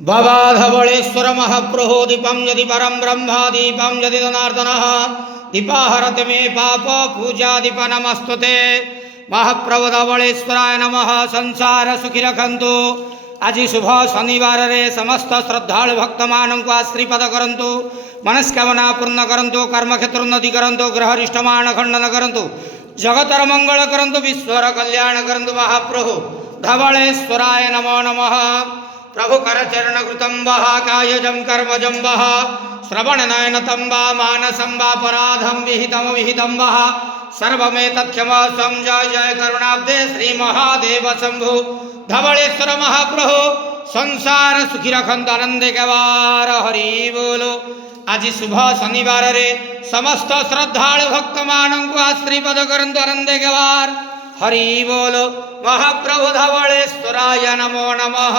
भवाधवलेश्वर महाप्रभो दीपं यदि परं ब्रह्म दीपं यदि जनार्दनः दीपाहरति मे पाप पूजा दीप नमस्तुते। महाप्रभु धवलेश्वराय नमः। संसार सुखी रखंतु। आज शुभ शनिवार रे समस्त श्रद्धालु भक्त मानक आश्रीपद करंतु। मनस्कामना पूर्ण करंतु। कर्मक्षेत्र उन्नति करंतु। ग्रहरिष्टमान खंडन करंतु। जगतर मंगल करंतु। विश्वर कल्याण करंतु। महाप्रभु धवलेश्वराय नमो नमः। प्रभु करचरण कृतं वः कायजं कर्मजं वः श्रवण नयनतं वा मानसं वा पराधं विहितं वः सर्वमेतत्क्षमस्वं। जय जय करुणाब्दे श्री महादेव शंभु। धवलेश्वर महाप्रभु संसार सुखी रखंत आनंदे गवार हरि बोलो। आज शुभ शनिवार रे समस्त श्रद्धालु भक्त मानक आश्रीपद करंतु आनंदे गवार हरि बोलो। महाप्रभु धवलेश्वराय नमो नमः।